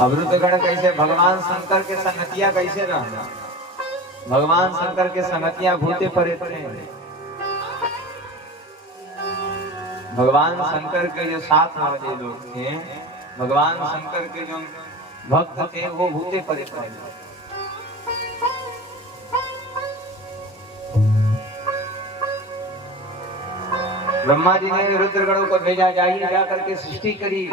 अवरुद्धगण कैसे भगवान शंकर के संगतिया कैसे रहना, भगवान शंकर के संगतिया भूते प्रेत थे। भगवान शंकर के जो साथ वाले लोग थे, भगवान शंकर के जो भक्त थे वो भूते प्रेत थे। ब्रह्मा जी ने रुद्रगणों को भेजा, जाइए जा करके सृष्टि करी।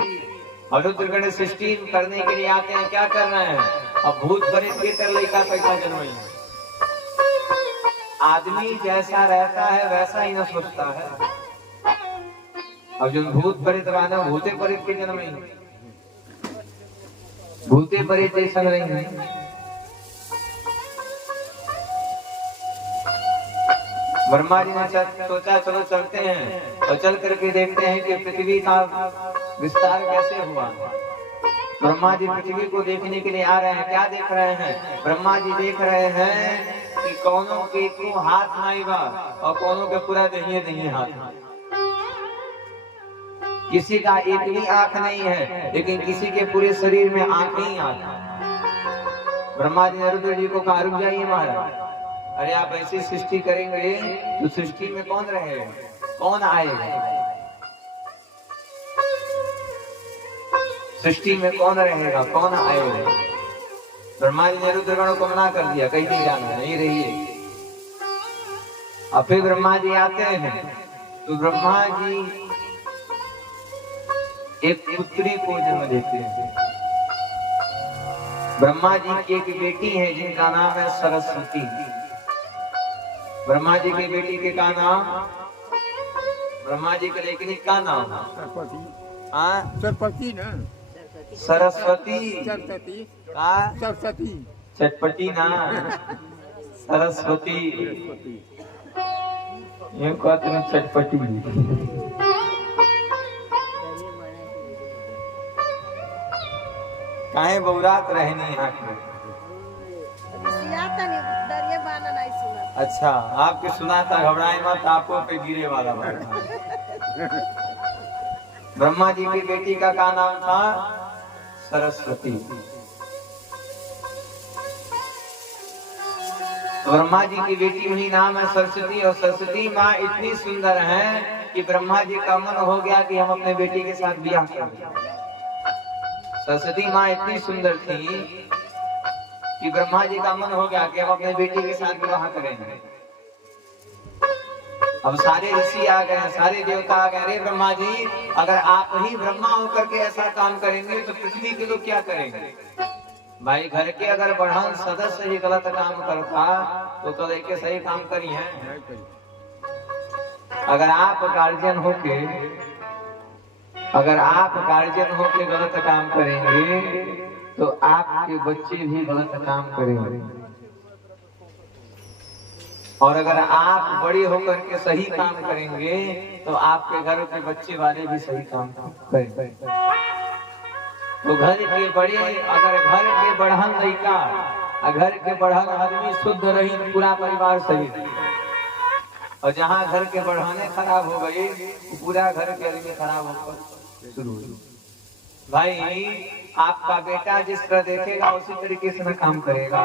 और रुद्रगण सृष्टि करने के लिए आते हैं, क्या कर रहे हैं? अब भूत प्रेत के तर लड़का पैसा जन्माई। आदमी जैसा रहता है वैसा ही न सोचता है। अब जो भूत प्रेत वाला भूते प्रेत के जन्म ही, भूते प्रेत जैसा नहीं। ब्रह्मा जी ने सोचा चलो चलते हैं, और चल करके देखते हैं कि पृथ्वी का विस्तार कैसे हुआ। ब्रह्मा जी पृथ्वी को देखने के लिए आ रहे हैं। क्या देख रहे हैं? ब्रह्मा जी देख रहे हैं कि कौनों के को हाथ नहीं बा और कौनों के पूरा दहिए हाथ। किसी का एक भी आंख नहीं है, लेकिन किसी के पूरे शरीर में आंख ही आंख। ब्रह्मा जी ने रुद्र जी को कहा, रुक जाइए महाराज, अरे आप ऐसी सृष्टि करेंगे तो सृष्टि में कौन रहेगा, कौन आएगा? सृष्टि में कौन रहेगा, कौन आएगा? ब्रह्मा जी ने रुद्रगणों को मना कर दिया, कहीं नहीं जाना, नहीं रहिए। अब फिर ब्रह्मा जी आते हैं तो ब्रह्मा जी एक पुत्री को जन्म देते हैं। ब्रह्मा जी की एक बेटी है जिनका नाम है सरस्वती। ब्रह्मा जी की बेटी के का नाम, ब्रह्मा जी के लेकिन का नाम सरस्वती ना, सरस्वती सरस्वती का सरस्वती चटपटी ना, सरस्वती ये कहते हैं चटपटी। काहे बौरात रहनी यहाँ के? अच्छा, आपके सुना था, घबराए मत, आपको पे गिरे वाला बात। ब्रह्मा जी की बेटी का क्या नाम था? सरस्वती। ब्रह्मा जी की बेटी वही नाम है सरस्वती। और सरस्वती माँ इतनी सुंदर है कि ब्रह्मा जी का मन हो गया कि हम अपने बेटी के साथ ब्याह करें। सरस्वती माँ इतनी सुंदर थी कि ब्रह्मा जी का मन हो गया कि हम अपने बेटी के साथ विवाह करेंगे। अब सारे ऋषि आ गए, सारे देवता आ गए, अरे ब्रह्मा जी, अगर आप ही ब्रह्मा होकर के ऐसा काम करेंगे तो पृथ्वी के लोग क्या करेंगे? भाई घर के अगर बढ़न सदस्य ही गलत काम करता तो कल के सही काम करी है। अगर आप गार्जियन होके गलत काम करेंगे तो आपके बच्चे भी गलत काम करेंगे। और अगर आप बड़े होकर के सही काम करेंगे तो आपके घर के बच्चे वाले भी सही काम करेंगे। तो घर के बड़े, अगर घर के बढ़न लड़का, घर के बढ़न आदमी शुद्ध रही, पूरा परिवार सही। और जहाँ घर के बढ़ाने खराब हो गए, पूरा घर के आदमी खराब होकर शुरू हुई। भाई आपका बेटा जिस तरह देखेगा उसी तरीके से काम करेगा।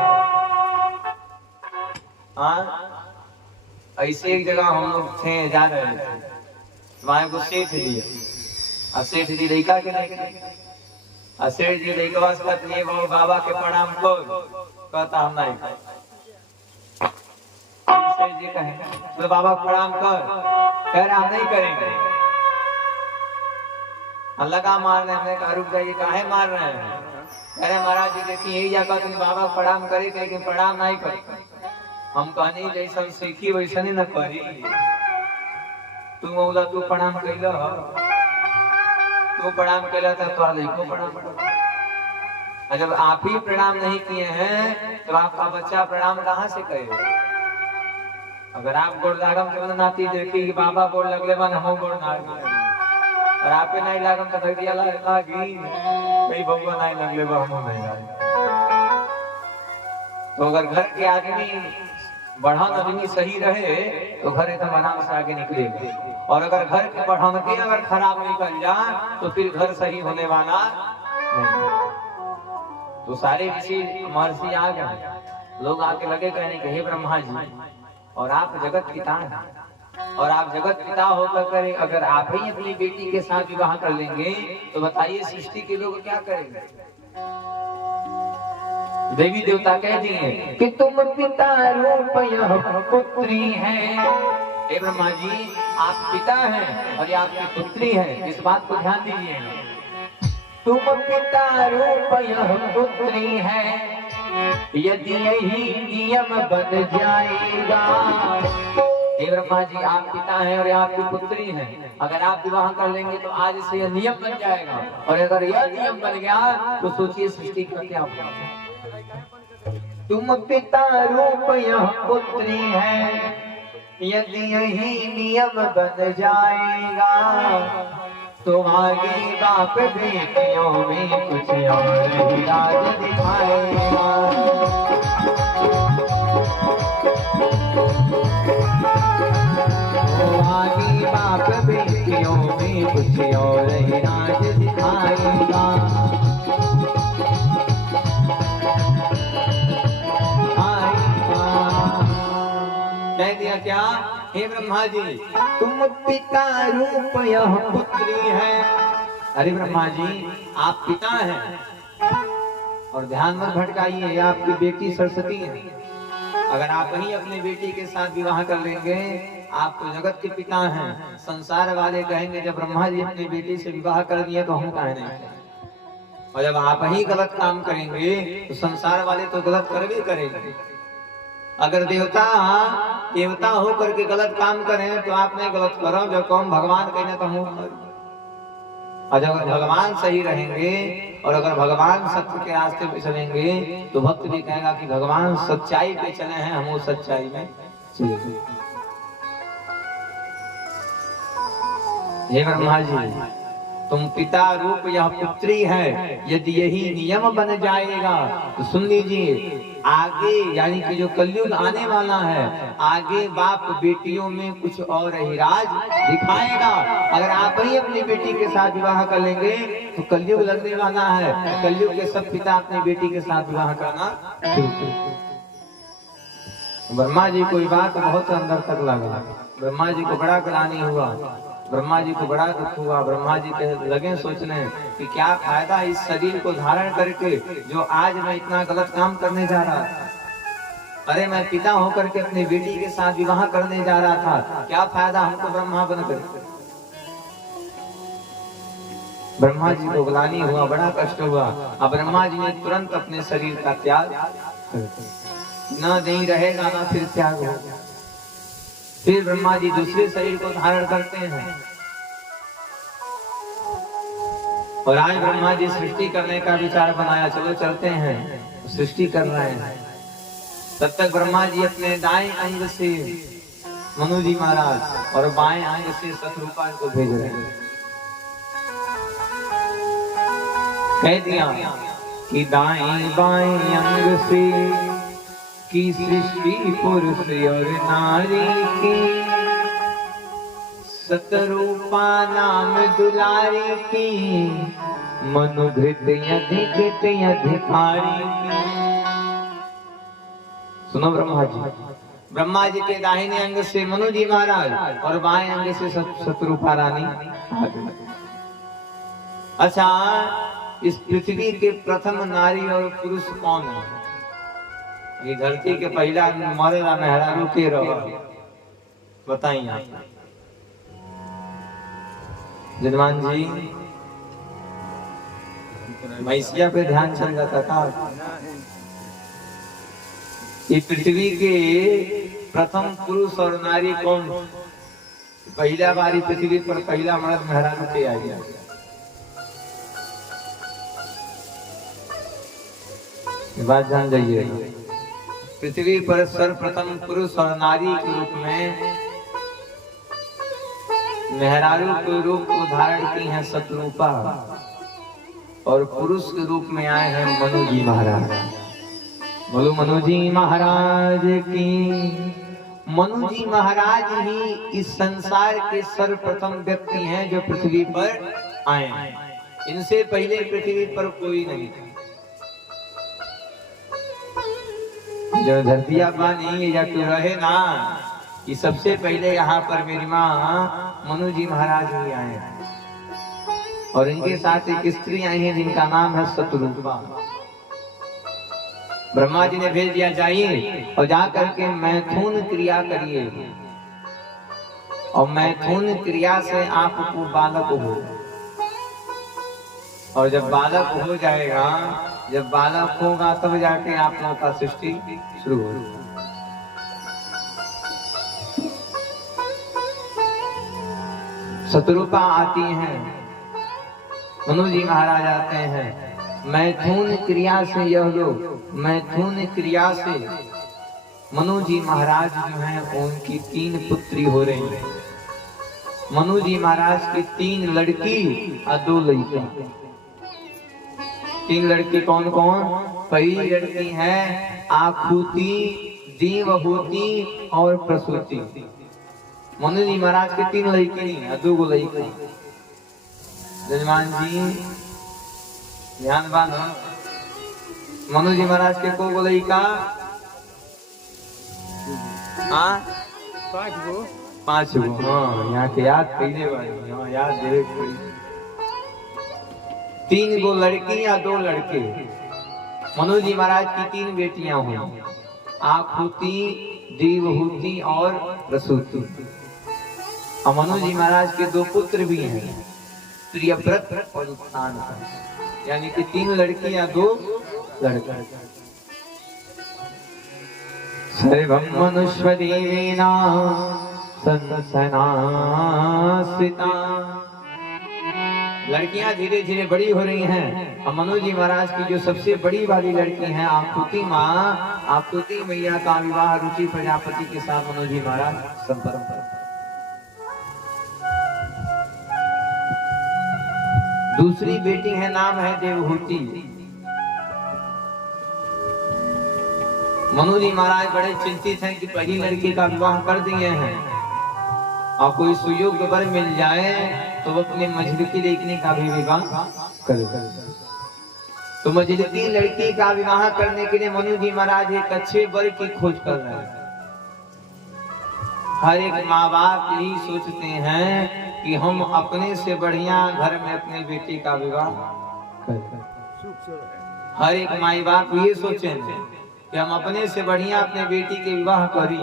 हाँ, ऐसे एक जगह हम लोग थे, जा रहे थे, वहां को सेठ जी, और सेठ जी लड़का के लेके, और सेठ जी लड़का से कहते हैं बाबा के प्रणाम को, कहता हम नहीं। सेठ जी कहे तो बाबा प्रणाम कर, कह रहे हम नहीं करेंगे। लगा मारने, हमने कहा रुक जाइए, काहे मार रहे हैं? कह रहे महाराज जी देखिए यही जगह तुम बाबा प्रणाम करे, लेकिन प्रणाम नहीं करते। हम कहनी जैसा सीखी वैसा नहीं न करी। तू प्रणाम कैला, तू प्रणाम कैला था तो लड़को प्रणाम। जब आप ही प्रणाम नहीं किए हैं तो आपका बच्चा प्रणाम कहाँ से करेगा? अगर आप गोड़ लागम के नाती देखी कि बाबा गोड़ लगले बन हम गोड़ नाग, और आपे नहीं लागम तो धैर्य लागी कई बउआ नहीं लगले बा हम नहीं लागे। तो अगर घर के आदमी बढ़ान आदमी सही रहे तो घर एकदम आराम से आगे निकलेगा। और अगर घर के बढ़ान के अगर खराब निकल जाए तो फिर घर सही होने वाला नहीं। तो सारे ऋषि महर्षि आ गए, लोग आके लगे कहने के हे ब्रह्मा जी, और आप जगत पिता हैं, और आप जगत पिता होकर करे अगर आप ही अपनी बेटी के साथ विवाह कर लेंगे तो बताइए सृष्टि के लोग क्या करेंगे। देवी देवता कह दिए कि तुम पिता रूप यह पुत्री है। हे ब्रह्मा जी, आप पिता हैं और ये आपकी पुत्री है, इस बात को ध्यान दीजिए। तुम पिता रूप यह पुत्री है, यदि यही नियम बन जाएगा। हे ब्रह्मा जी, आप पिता हैं और आपकी पुत्री है, अगर आप विवाह कर लेंगे तो आज से यह नियम बन जाएगा, और अगर यह नियम बन गया तो सोचिए सृष्टि का क्या होगा। तुम पिता रूप यह पुत्री है, यदि यही नियम बन जाएगा तो आगे बाप बेटियों में कुछ और ही राज दिखाएगा। तो आगे बाप बेटियों में कुछ और ही राज दिखाएगा। कह दिया क्या, हे ब्रह्मा जी, तुम पिता रूप यह पुत्री है। अरे ब्रह्मा जी, आप पिता हैं और ध्यान मत भटकाइए, आपकी बेटी सरस्वती है। अगर आप ही अपनी बेटी के साथ विवाह कर लेंगे, आप तो जगत के पिता हैं। संसार वाले कहेंगे जब ब्रह्मा जी अपनी बेटी से विवाह कर दिए तो हम कहें नहीं, और जब आप ही गलत काम करेंगे तो संसार वाले तो गलत करवे करेंगे। अगर देवता हो करके गलत काम करें तो आप नहीं गलत करो, जब कौन भगवान कहने तो हम, और जब भगवान सही रहेंगे और अगर भगवान सत्य के रास्ते पे चलेंगे तो भक्त भी कहेगा कि भगवान सच्चाई पे चले हैं, हम उस सच्चाई में चले। हे ब्रह्मा जी, तुम पिता रूप यह पुत्री है, यदि यही नियम बन जाएगा तो सुन लीजिए, आगे यानी कि जो कलयुग आने वाला है, आगे बाप बेटियों में कुछ और ही राज दिखाएगा। अगर आप ही अपनी बेटी के साथ विवाह कर लेंगे तो कलयुग लगने वाला है, कलयुग के सब पिता अपनी बेटी के साथ विवाह करना शुरू करेंगे। ब्रह्मा जी को बात बहुत अंदर तक लगा, ब्रह्मा जी को बड़ा ग्लानि हुआ, ब्रह्मा जी को बड़ा दुख हुआ। ब्रह्मा जी के लगे सोचने कि क्या फायदा इस शरीर को धारण करके, जो आज मैं इतना गलत काम करने जा रहा था। अरे मैं पिता होकर के अपनी बेटी के साथ विवाह करने जा रहा था, क्या फायदा हमको ब्रह्मा बनकर। ब्रह्मा जी को ग्लानि हुआ, बड़ा कष्ट हुआ। अब ब्रह्मा जी ने तुरंत अपने शरीर का त्याग न नहीं रहेगा ना फिर त्याग होगा। फिर ब्रह्मा जी दूसरे शरीर को धारण करते हैं, और आज ब्रह्मा जी सृष्टि करने का विचार बनाया, चलो चलते हैं सृष्टि कर रहे हैं। तब तक ब्रह्मा जी अपने दाएं अंग से मनु जी महाराज और बाएं अंग से शत्रुपाल को भेज रहे हैं। कह दिया कि दाएं बाएं अंग से की सृष्टि पुरुष और नारी की, सतरूपा नाम दुलारी की, मनुघृत अधिकृत अधिकारी की। सुनो ब्रह्मा जी, ब्रह्मा जी के दाहिने अंग से मनु जी महाराज और बाएं अंग से शत्रुपा रानी। अच्छा, इस पृथ्वी के प्रथम नारी और पुरुष कौन है? ये धरती के पहला मरेला मेहरारू के रहो, बताइए आप। जजमान जी, मैसिया पे ध्यान चल जाता था। ये पृथ्वी के प्रथम पुरुष और नारी कौन? पहला बारी पृथ्वी पर पहला मर्द मेहरारू के आ गया। बात जान जाइए, पृथ्वी पर सर्वप्रथम पुरुष और नारी के रूप में मेहरारू के रूप को धारण की है शत्रुपा, और पुरुष के रूप में आए हैं मनु जी महाराज। बोलो मनु जी महाराज की। मनु जी महाराज ही इस संसार के सर्वप्रथम व्यक्ति हैं जो पृथ्वी पर आए हैं। इनसे पहले पृथ्वी पर कोई नहीं था। जो धरतिया पानी या तो रहे ना कि सबसे पहले यहाँ पर मेरी माँ मनु जी महाराज ही आए और इनके साथ एक स्त्री आई है जिनका नाम है शत्रुपा। ब्रह्मा जी ने भेज दिया जाइए और जाकर के मैथुन क्रिया करिए और मैथुन क्रिया से आपको बालक हो और जब बालक हो जाएगा, जब बालक होगा तब जाके आप लोगों का सृष्टि शुरू होगी। शत्रुपा आती हैं, मनु जी महाराज आते हैं। मैथुन क्रिया से यह लोग, मैथुन क्रिया से मनु जी महाराज जो हैं उनकी 3 पुत्री हो रही हैं। मनु जी महाराज की 3 लड़की और 2 लड़के। 3 लड़की कौन कौन? पहली लड़की है आकृति, देवहूति और प्रसूति। मनु जी महाराज के 3 लड़की नहीं, 2 लड़के। जजमान जी ध्यान बांधो, मनु जी महाराज के को लड़का? 5 गो। हाँ, यहाँ के याद पहले वाली, हाँ याद देवे पड़ी। 3 गो लड़की या 2 लड़के। मनु जी महाराज की 3 बेटियां हुई, आकृति, देवहूति और प्रसूति। और मनु जी महाराज के 2 पुत्र भी हैं, प्रियव्रत और उत्तान, यानी कि 3 लड़की या 2 लड़के। सर्वं मनुष्यदेवेन संसनासिता। लड़कियां धीरे धीरे बड़ी हो रही हैं और मनु जी महाराज की जो सबसे बड़ी वाली लड़की है आकृति माँ, आकृति मैया का विवाह रुचि प्रजापति के साथ मनु जी महाराज संपन्न कर। दूसरी बेटी है, नाम है देवहूति। मनु जी महाराज बड़े चिंतित हैं कि पहली लड़की का विवाह कर दिए हैं और कोई सुयोग्य वर मिल जाए तो वो अपने मझली लड़की का भी विवाह कर। तो मझली लड़की का विवाह करने के लिए मनु जी महाराज एक अच्छे वर की खोज कर रहे हैं। हर एक माँ बाप यही सोचते हैं कि हम अपने से बढ़िया घर में अपने बेटी का विवाह करें। हर एक माई बाप ये सोचे कि हम अपने से बढ़िया अपने बेटी के विवाह करें,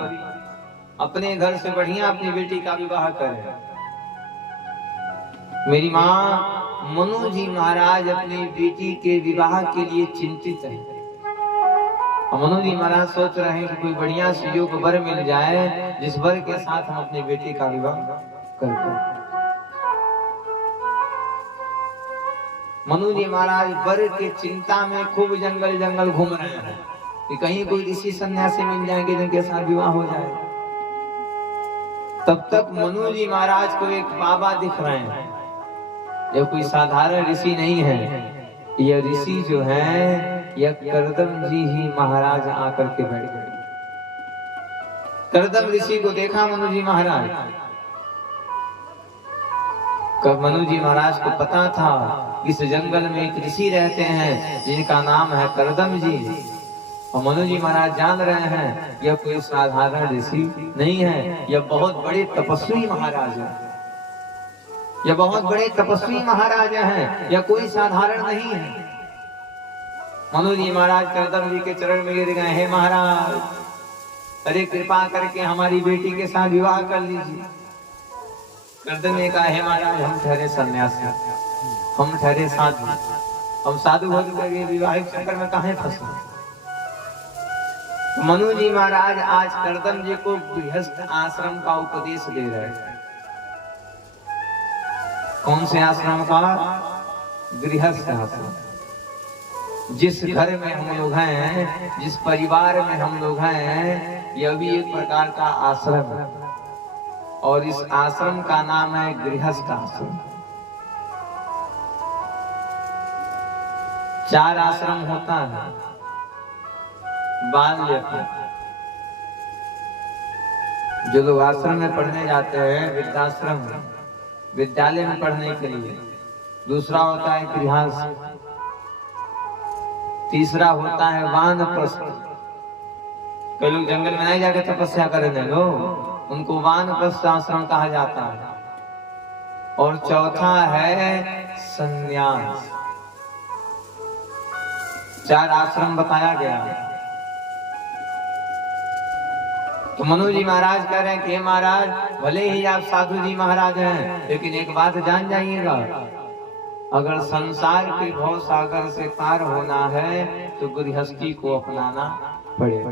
अपने घर से बढ़िया अपनी बेटी का विवाह करें। मेरी माँ मनु जी महाराज अपनी बेटी के विवाह के लिए चिंतित है। मनु जी महाराज सोच रहे हैं कि कोई बढ़िया सुयोग वर मिल जाए जिस वर के साथ हम अपनी बेटी का विवाह करते। मनु जी महाराज वर के चिंता में खूब जंगल जंगल घूम रहे हैं कि कहीं कोई ऋषि सन्यासी मिल जाएंगे जिनके साथ विवाह हो जाए। तब तक मनु जी महाराज को एक बाबा दिख रहे हैं। यह कोई साधारण ऋषि नहीं है, यह ऋषि जो है यह करदम जी ही महाराज आकर के बैठ गए। करदम ऋषि को देखा मनु जी महाराज। मनु जी महाराज को पता था इस जंगल में एक ऋषि रहते हैं जिनका नाम है करदम जी। और मनु जी महाराज जान रहे हैं यह कोई साधारण ऋषि नहीं है, यह बहुत बड़े तपस्वी महाराज है। यह बहुत बड़े तपस्वी महाराज हैं, यह कोई साधारण नहीं है। मनु जी महाराज करदम जी के चरण में गिर गए, हे महाराज अरे कृपा करके हमारी बेटी के साथ विवाह कर लीजिए। करदम ने कहा, हे महाराज हम ठहरे सन्यासी, हम ठहरे साधु, हम साधु हो गए, विवाहिक चक्कर में कहां फंसे। मनु जी महाराज आज करदम जी को गृहस्थ आश्रम का उपदेश दे रहे हैं। कौन से आश्रम का? गृहस्थ आश्रम। जिस घर में हम लोग हैं, जिस परिवार में हम लोग हैं, यह भी एक प्रकार का आश्रम है और इस आश्रम का नाम है गृहस्थ आश्रम। 4 आश्रम होता है। बाल्य, जो लोग आश्रम में पढ़ने जाते हैं, वृद्धाश्रम, विद्यालय में पढ़ने के लिए। दूसरा होता है गृहस्थ, तीसरा होता है वानप्रस्थ, कई लोग जंगल में नहीं जाकर तपस्या करेंगे लोग, उनको वानप्रस्थ आश्रम कहा जाता है। और चौथा है संन्यास। 4 आश्रम बताया गया। तो मनु जी महाराज कह रहे हैं कि महाराज भले ही आप साधु जी महाराज हैं, लेकिन एक बात जान जाइएगा, अगर संसार के भव सागर से पार होना है तो गृहस्थी को अपनाना पड़ेगा।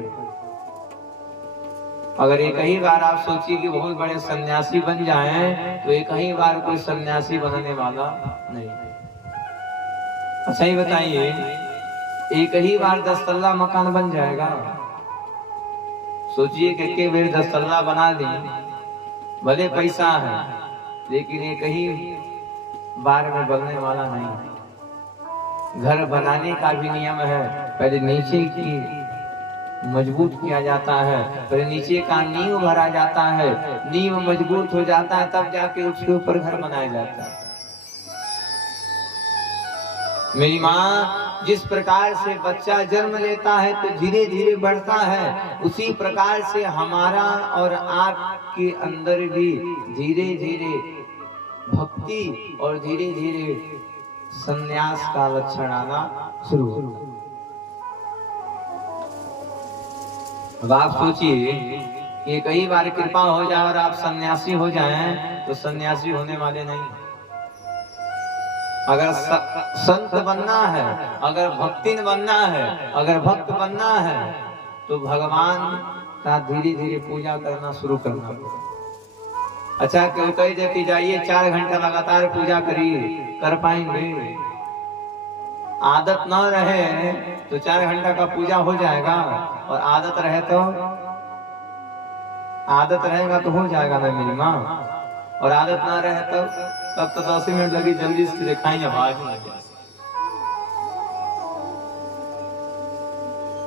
अगर एक ही बार आप सोचिए कि बहुत बड़े सन्यासी बन जाएं, तो एक ही बार कोई सन्यासी बनने वाला नहीं। अच्छा ही बताइए, एक ही बार 10 तल्ला मकान बन जाएगा? सोचिए कि एक बार 10 तल्ला बना दी, भले पैसा है, लेकिन एक ही बार में बनने वाला नहीं। घर बनाने का भी नियम है, पहले नीचे की मजबूत किया जाता है, पहले नीचे का नींव भरा जाता है, नींव मजबूत हो जाता है, तब जाके उसके ऊपर घर बनाया जाता है। मेरी माँ, जिस प्रकार से बच्चा जन्म लेता है तो धीरे धीरे बढ़ता है, उसी प्रकार से हमारा और आपके अंदर भी धीरे धीरे भक्ति और धीरे धीरे संन्यास का लक्षण आना शुरू होगा। अब आप सोचिए कि कई बार कृपा हो जाए और आप सन्यासी हो जाएं, तो सन्यासी होने वाले नहीं। अगर संत बनना है, अगर भक्तिन बनना है, अगर भक्त बनना है, तो भगवान का धीरे धीरे पूजा करना शुरू करना पड़ेगा। अच्छा, क्यों कह दे कि जाइए 4 घंटा लगातार पूजा करिए, कर पाएंगे? आदत न रहे तो 4 घंटा का पूजा हो जाएगा, और आदत रहे तो आदत रहेगा तो हो जाएगा ना मेरी माँ। और आदत ना रहे तो तब तो 10 मिनट लगी, जल्दी से दिखाएंगे भाग में।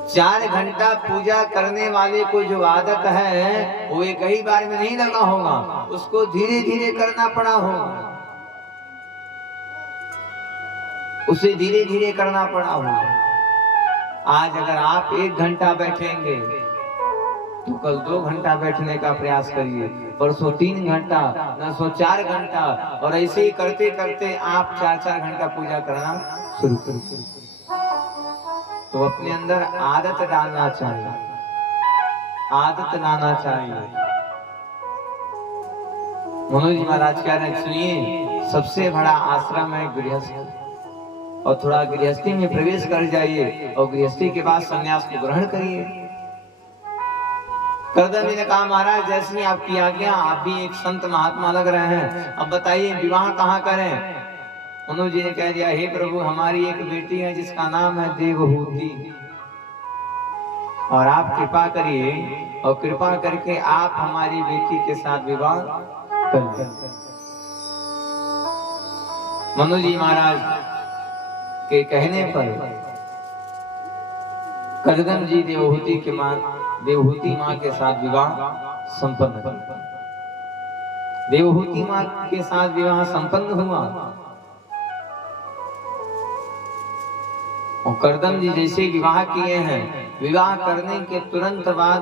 4 घंटा पूजा करने वाले को जो आदत है वो एक ही बार में नहीं लगा होगा, उसको धीरे धीरे करना पड़ा होगा, उसे धीरे धीरे करना पड़ा होगा। आज अगर आप 1 घंटा बैठेंगे तो कल 2 घंटा बैठने का प्रयास करिए, परसों 3 घंटा, नरसों 4 घंटा, और ऐसे ही करते करते आप 4-4 घंटा पूजा करना शुरू करिए। तो अपने अंदर आदत डालना चाहिए, आदत लाना चाहिए। मनोज जी महाराज कह रहे हैं, सुनिए, सबसे बड़ा आश्रम है गृहस्थ, और थोड़ा गृहस्थी में प्रवेश कर जाइए और गृहस्थी के बाद संन्यास को ग्रहण करिए। करदम जी ने कहा, महाराज जैसी आपकी आज्ञा, आप भी एक संत महात्मा लग रहे हैं, अब बताइए विवाह कहाँ करें? मनोज जी ने कह दिया, हे प्रभु, हमारी एक बेटी है जिसका नाम है देवहूति, और आप कृपा करिए और कृपा करके आप हमारी बेटी के साथ विवाह करिए। मनोज जी महाराज के कहने पर करदम जी देवहूति माँ के साथ विवाह संपन्न हुआ। देवहूति माँ के साथ विवाह संपन्न हुआ, और करदम जी जैसे विवाह किए हैं, विवाह करने के तुरंत बाद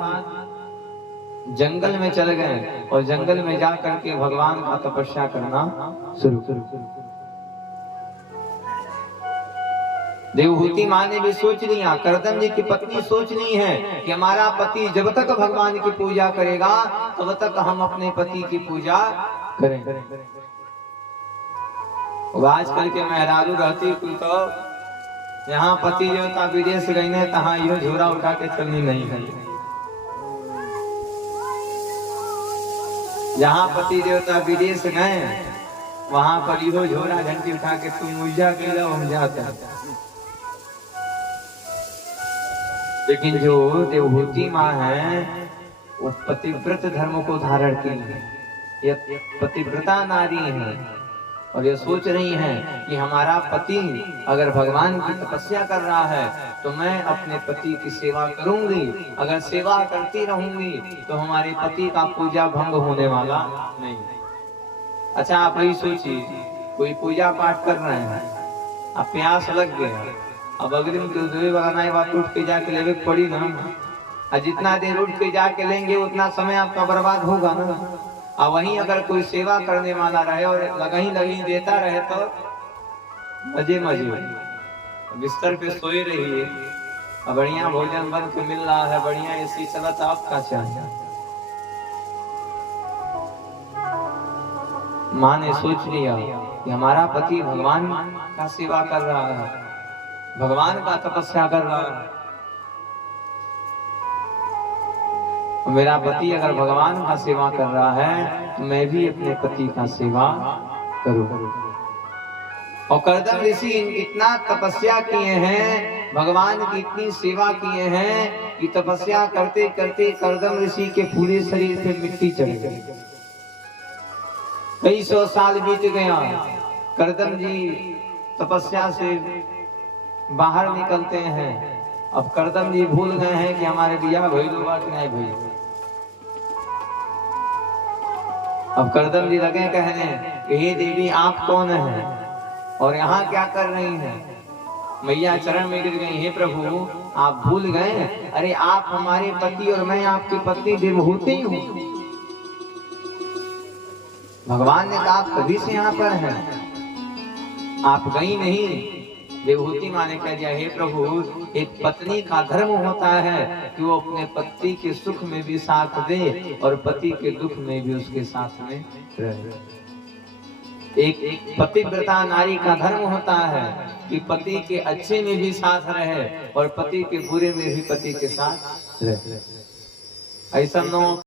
जंगल में चले गए और जंगल में जाकर के भगवान का तपस्या करना शुरू कर। देवहूति माँ ने भी सोच लिया, करदम जी की पत्नी सोच ली है कि हमारा पति जब तक भगवान की पूजा करेगा तब तक हम अपने पति की पूजा करेंगे। आजकल के मेहरारू रहती तो यहाँ पति देवता विदेश गई, तहाँ यो झोरा उठा के चलनी नहीं है। जहाँ पति देवता विदेश गए वहां पर यो झोरा घंटी उठा के तुम उलझा के हम जाते। लेकिन जो देवहूति माँ है वो पतिव्रत धर्म को धारण की है, ये पतिव्रता नारी है, और ये सोच रही हैं कि हमारा पति अगर भगवान की तपस्या कर रहा है तो मैं अपने पति की सेवा करूंगी, अगर सेवा करती रहूंगी तो हमारे पति का पूजा भंग होने वाला नहीं। अच्छा, आप यही सोचिए, कोई पूजा पाठ कर रहे हैं, अब प्यास लग गया, अब अग्रिम के उद्योग बनाए बात उठ के जाके लेवे पड़ी ना, और जितना देर उठ के जाके लेंगे उतना समय आपका बर्बाद होगा ना। और वहीं अगर कोई सेवा करने वाला रहे और लगही लगही देता रहे तो मजे मजे, बिस्तर पे सोए रहिए, बढ़िया भोजन बन के मिल रहा है, बढ़िया एसी चला, तो आपका चाहिए। माँ ने सोच लिया कि हमारा पति भगवान का सेवा कर रहा है, भगवान का तपस्या कर रहा है, मेरा पति अगर भगवान का सेवा कर रहा है तो मैं भी अपने पति का सेवा करूं। और कर्दम ऋषि इतना तपस्या किए हैं, भगवान की इतनी सेवा किए हैं कि तपस्या करते करते कर्दम ऋषि के पूरे शरीर पे मिट्टी चढ़ गई। कई सौ साल बीत गया, कर्दम जी तपस्या से बाहर निकलते हैं। अब कर्दम जी भूल गए हैं कि हमारे बिया भइलो बा कि नहीं भइलो। अब कर्दम जी लगे कहने कि हे देवी आप कौन हैं और यहाँ क्या कर रही हैं। मैया चरण में गिर गई, हे प्रभु आप भूल गए, अरे आप हमारे पति और मैं आपकी पत्नी देवहूति हूँ। भगवान ने कहा आप कभी से यहाँ पर हैं, आप गई नहीं। देवहूति माँ ने कह दिया, हे प्रभु एक पत्नी का धर्म होता है कि वो अपने पति के सुख में भी साथ दे और पति के दुख में भी उसके साथ में रहे। एक पतिव्रता नारी का धर्म होता है कि पति के अच्छे में भी साथ रहे और पति के बुरे में भी पति के साथ रहे। ऐसा न